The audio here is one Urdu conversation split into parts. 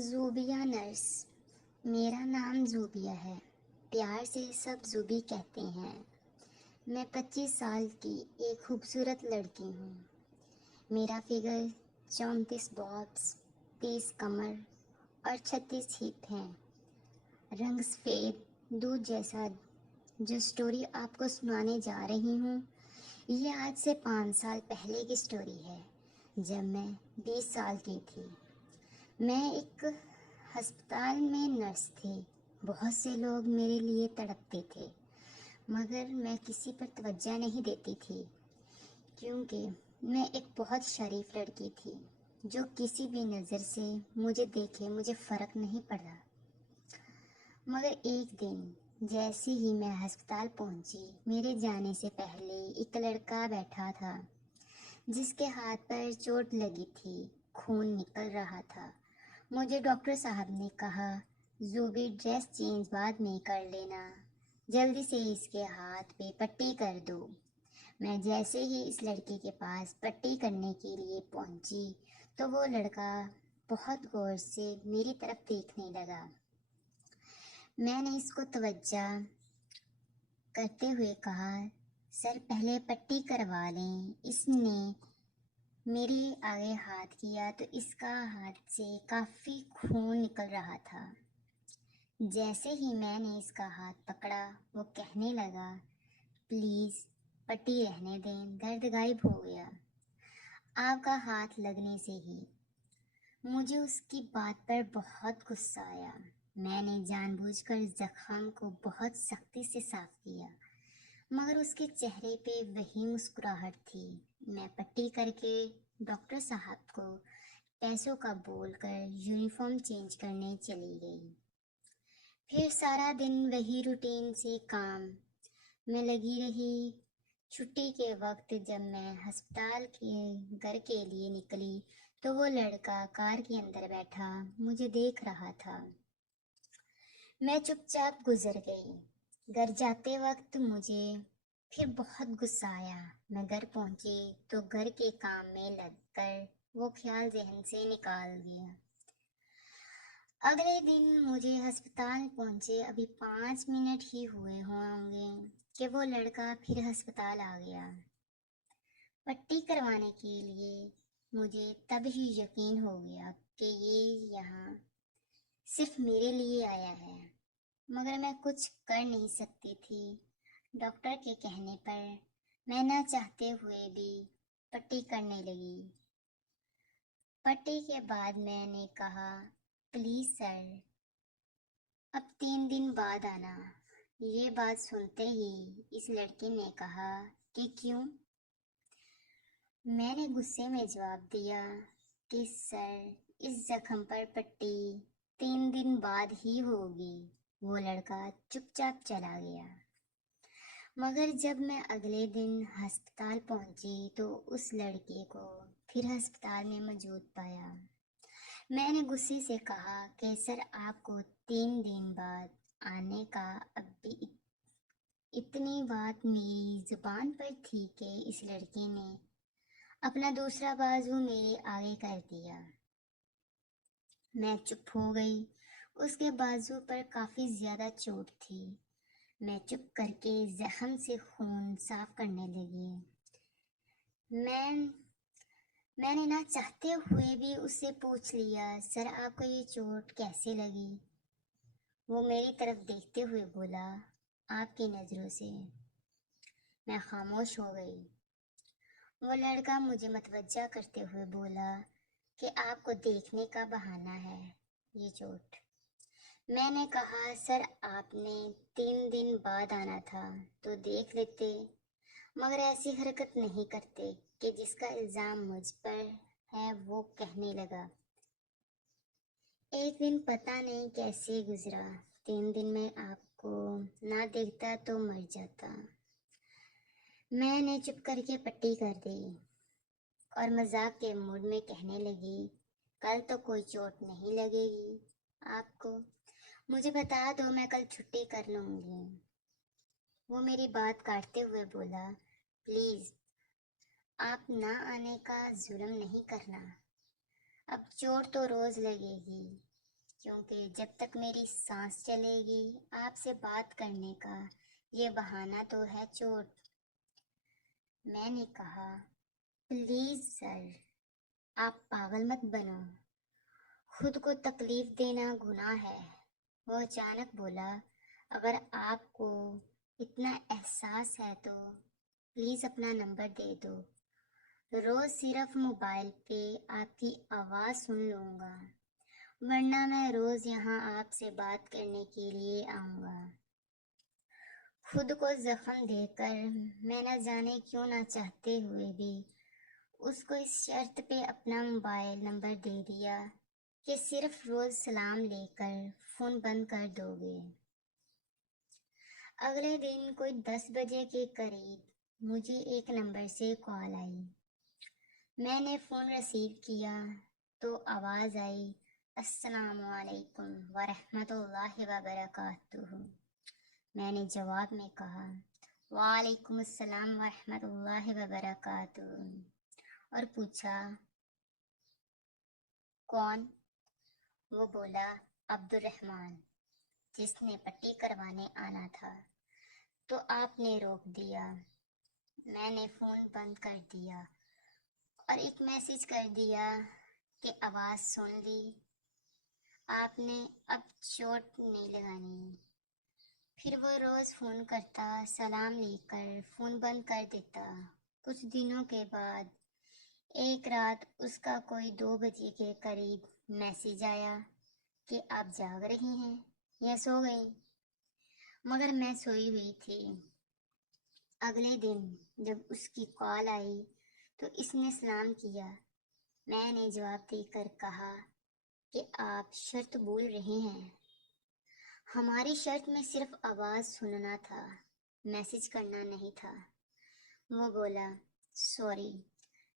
زوبیہ نرس۔ میرا نام زوبیہ ہے، پیار سے سب زوبی کہتے ہیں۔ میں 25 سال کی ایک خوبصورت لڑکی ہوں۔ میرا فگر 34 بابس، 30 کمر اور 36 ہپ ہیں۔ رنگ سفید دودھ جیسا۔ جو سٹوری آپ کو سنانے جا رہی ہوں یہ آج سے 5 سال پہلے کی سٹوری ہے، جب میں 20 سال کی تھی۔ میں ایک ہسپتال میں نرس تھی۔ بہت سے لوگ میرے لیے تڑپتے تھے، مگر میں کسی پر توجہ نہیں دیتی تھی، کیونکہ میں ایک بہت شریف لڑکی تھی۔ جو کسی بھی نظر سے مجھے دیکھے مجھے فرق نہیں پڑا۔ مگر ایک دن جیسے ہی میں ہسپتال پہنچی، میرے جانے سے پہلے ایک لڑکا بیٹھا تھا جس کے ہاتھ پر چوٹ لگی تھی، خون نکل رہا تھا۔ مجھے ڈاکٹر صاحب نے کہا، زوبی ڈریس چینج بعد میں کر لینا، جلدی سے اس کے ہاتھ پہ پٹی کر دو۔ میں جیسے ہی اس لڑکے کے پاس پٹی کرنے کے لیے پہنچی تو وہ لڑکا بہت غور سے میری طرف دیکھنے لگا۔ میں نے اس کو توجہ کرتے ہوئے کہا، سر پہلے پٹی کروا لیں۔ اس نے میرے آگے ہاتھ کیا تو اس کا ہاتھ سے کافی خون نکل رہا تھا۔ جیسے ہی میں نے اس کا ہاتھ پکڑا وہ کہنے لگا، پلیز پٹی رہنے دیں، درد غائب ہو گیا۔ آپ کا ہاتھ لگنے سے ہی مجھے اس کی بات پر بہت غصہ آیا۔ میں نے جان بوجھ کر زخم کو بہت سختی سے صاف کیا، مگر اس کے چہرے پہ وہی مسکراہٹ تھی۔ میں پٹی کر کے ڈاکٹر صاحب کو پیسوں کا بول کر یونیفارم چینج کرنے چلی گئی۔ پھر سارا دن وہی روٹین سے کام میں لگی رہی۔ چھٹی کے وقت جب میں ہسپتال کے گھر کے لیے نکلی تو وہ لڑکا کار کے اندر بیٹھا مجھے دیکھ رہا تھا۔ میں چپ چاپ گزر گئی۔ گھر جاتے وقت مجھے پھر بہت غصہ آیا۔ میں گھر پہنچی تو گھر کے کام میں لگ کر وہ خیال ذہن سے نکال دیا۔ اگلے دن مجھے ہسپتال پہنچے ابھی 5 منٹ ہی ہوئے ہوں گے کہ وہ لڑکا پھر ہسپتال آ گیا پٹی کروانے کے لیے۔ مجھے تب ہی یقین ہو گیا کہ یہ یہاں صرف میرے لیے آیا ہے، مگر میں کچھ کر نہیں سکتی تھی۔ ڈاکٹر کے کہنے پر میں نہ چاہتے ہوئے بھی پٹی کرنے لگی۔ پٹی کے بعد میں نے کہا، پلیز سر اب 3 دن بعد آنا۔ یہ بات سنتے ہی اس لڑکے نے کہا کہ کیوں؟ میں نے غصے میں جواب دیا کہ سر اس زخم پر پٹی 3 دن بعد ہی ہوگی۔ وہ لڑکا چپ چاپ چلا گیا۔ مگر جب میں اگلے دن ہسپتال پہنچی تو اس لڑکے کو پھر ہسپتال میں موجود پایا۔ میں نے غصے سے کہا کہ سر آپ کو 3 دن بعد آنے کا اب بھی اتنی بات میری زبان پر تھی کہ اس لڑکے نے اپنا دوسرا بازو میرے آگے کر دیا۔ میں چپ ہو گئی۔ اس کے بازو پر کافی زیادہ چوٹ تھی۔ میں چپ کر کے زخم سے خون صاف کرنے لگی۔ میں نے نہ چاہتے ہوئے بھی اس سے پوچھ لیا، سر آپ کو یہ چوٹ کیسے لگی؟ وہ میری طرف دیکھتے ہوئے بولا، آپ کی نظروں سے۔ میں خاموش ہو گئی۔ وہ لڑکا مجھے متوجہ کرتے ہوئے بولا کہ آپ کو دیکھنے کا بہانہ ہے یہ چوٹ۔ میں نے کہا، سر آپ نے 3 دن بعد آنا تھا تو دیکھ لیتے، مگر ایسی حرکت نہیں کرتے کہ جس کا الزام مجھ پر ہے۔ وہ کہنے لگا، ایک دن پتہ نہیں کیسے گزرا، 3 دن میں آپ کو نہ دیکھتا تو مر جاتا۔ میں نے چپ کر کے پٹی کر دی اور مذاق کے موڈ میں کہنے لگی، کل تو کوئی چوٹ نہیں لگے گی آپ کو، مجھے بتا دو میں کل چھٹی کر لوں گی۔ وہ میری بات کاٹتے ہوئے بولا، پلیز آپ نہ آنے کا ظلم نہیں کرنا، اب چوٹ تو روز لگے گی، کیونکہ جب تک میری سانس چلے گی آپ سے بات کرنے کا یہ بہانہ تو ہے چوٹ۔ میں نے کہا پلیز سر، آپ پاگل مت بنو، خود کو تکلیف دینا گناہ ہے۔ وہ اچانک بولا اگر آپ کو اتنا احساس ہے تو پلیز اپنا نمبر دے دو، روز صرف موبائل پہ آپ کی آواز سن لوں گا، ورنہ میں روز یہاں آپ سے بات کرنے کے لیے آؤں گا۔ خود کو زخم دے کر میں نہ جانے کیوں نہ چاہتے ہوئے بھی اس کو اس شرط پہ اپنا موبائل نمبر دے دیا کہ صرف روز سلام لے کر فون بند کر دو گے۔ اگلے دن کوئی 10 بجے کے قریب مجھے ایک نمبر سے کال آئی۔ میں نے فون ریسیو کیا تو آواز آئی السلام علیکم ورحمۃ اللہ وبرکاتہ۔ میں نے جواب میں کہا وعلیکم السلام ورحمۃ اللہ وبرکاتہ اور پوچھا کون؟ وہ بولا عبد الرحمن، جس نے پٹی کروانے آنا تھا۔ تو آپ نے روک دیا۔ میں نے فون بند کر دیا اور ایک میسج کر دیا کہ آواز سن لی، آپ نے اب چوٹ نہیں لگانی۔ پھر وہ روز فون کرتا، سلام لے کر فون بند کر دیتا۔ کچھ دنوں کے بعد ایک رات اس کا کوئی 2 بجے کے قریب میسج آیا کہ آپ جاگ رہی ہیں یا سو گئیں؟ مگر میں سوئی ہوئی تھی۔ اگلے دن جب اس کی کال آئی تو اس نے سلام کیا۔ میں نے جواب دے کر کہا کہ آپ شرط بھول رہے ہیں، ہماری شرط میں صرف آواز سننا تھا، میسج کرنا نہیں تھا۔ وہ بولا سوری،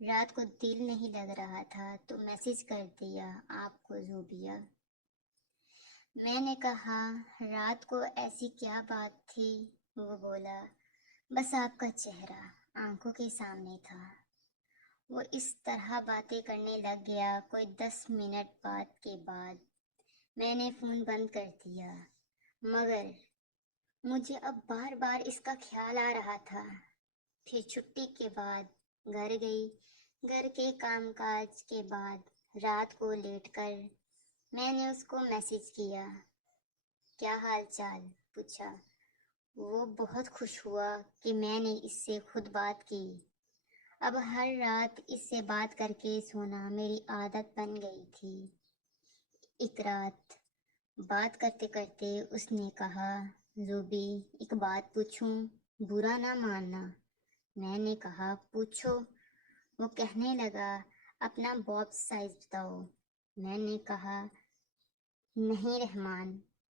رات کو دل نہیں لگ رہا تھا تو میسج کر دیا آپ کو زوبیہ۔ میں نے کہا رات کو ایسی کیا بات تھی؟ وہ بولا بس آپ کا چہرہ آنکھوں کے سامنے تھا۔ وہ اس طرح باتیں کرنے لگ گیا۔ کوئی 10 منٹ بعد کے بعد میں نے فون بند کر دیا، مگر مجھے اب بار بار اس کا خیال آ رہا تھا۔ پھر چھٹی کے بعد گھر گئی۔ گھر کے کام کاج کے بعد رات کو لیٹ کر میں نے اس کو میسج کیا، کیا حال چال پوچھا۔ وہ بہت خوش ہوا کہ میں نے اس سے خود بات کی۔ اب ہر رات اس سے بات کر کے سونا میری عادت بن گئی تھی۔ ایک رات بات کرتے کرتے اس نے کہا زوبی ایک بات پوچھوں، برا نہ ماننا۔ میں نے کہا پوچھو۔ وہ کہنے لگا اپنا باب سائز بتاؤ۔ میں نے کہا نہیں رحمان،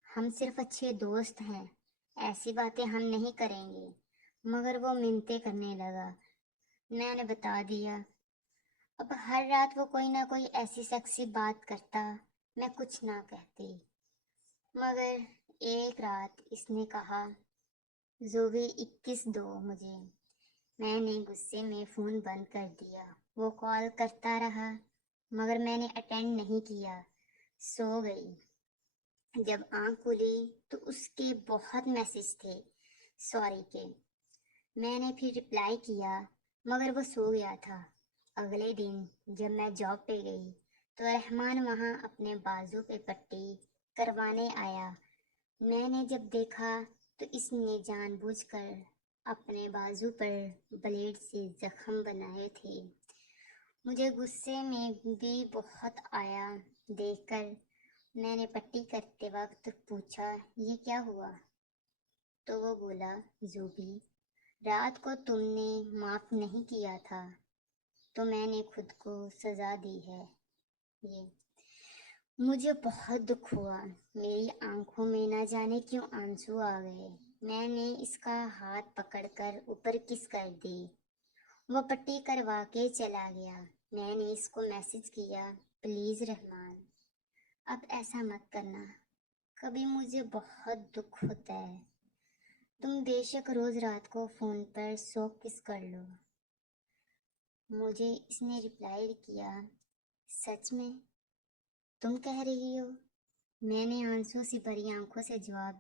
ہم صرف اچھے دوست ہیں، ایسی باتیں ہم نہیں کریں گے۔ مگر وہ منتیں کرنے لگا۔ میں نے بتا دیا۔ اب ہر رات وہ کوئی نہ کوئی ایسی سیکسی بات کرتا، میں کچھ نہ کہتی۔ مگر ایک رات اس نے کہا زوبی 21 دو مجھے۔ میں نے غصے میں فون بند کر دیا۔ وہ کال کرتا رہا مگر میں نے اٹینڈ نہیں کیا، سو گئی۔ جب آنکھ کھلی تو اس کے بہت میسج تھے سوری کے۔ میں نے پھر رپلائی کیا مگر وہ سو گیا تھا۔ اگلے دن جب میں جاب پہ گئی تو رحمان وہاں اپنے بازو پہ پٹی کروانے آیا۔ میں نے جب دیکھا تو اس نے جان بوجھ کر اپنے بازو پر بلیڈ سے زخم بنائے تھے۔ مجھے غصے میں بھی بہت آیا دیکھ کر۔ میں نے پٹی کرتے وقت پوچھا یہ کیا ہوا؟ تو وہ بولا زوبی رات کو تم نے معاف نہیں کیا تھا تو میں نے خود کو سزا دی ہے۔ یہ مجھے بہت دکھ ہوا، میری آنکھوں میں نہ جانے کیوں آنسو آ گئے۔ میں نے اس کا ہاتھ پکڑ کر اوپر کس کر دی۔ وہ پٹی کروا کے چلا گیا۔ میں نے اس کو میسج کیا پلیز رحمان اب ایسا مت کرنا، کبھی مجھے بہت دکھ ہوتا ہے، تم بے شک روز رات کو فون پر 100 کس کر لو۔ مجھے اس نے رپلائی کیا سچ میں تم کہہ رہی ہو؟ میں نے آنسو سی بھری آنکھوں سے جواب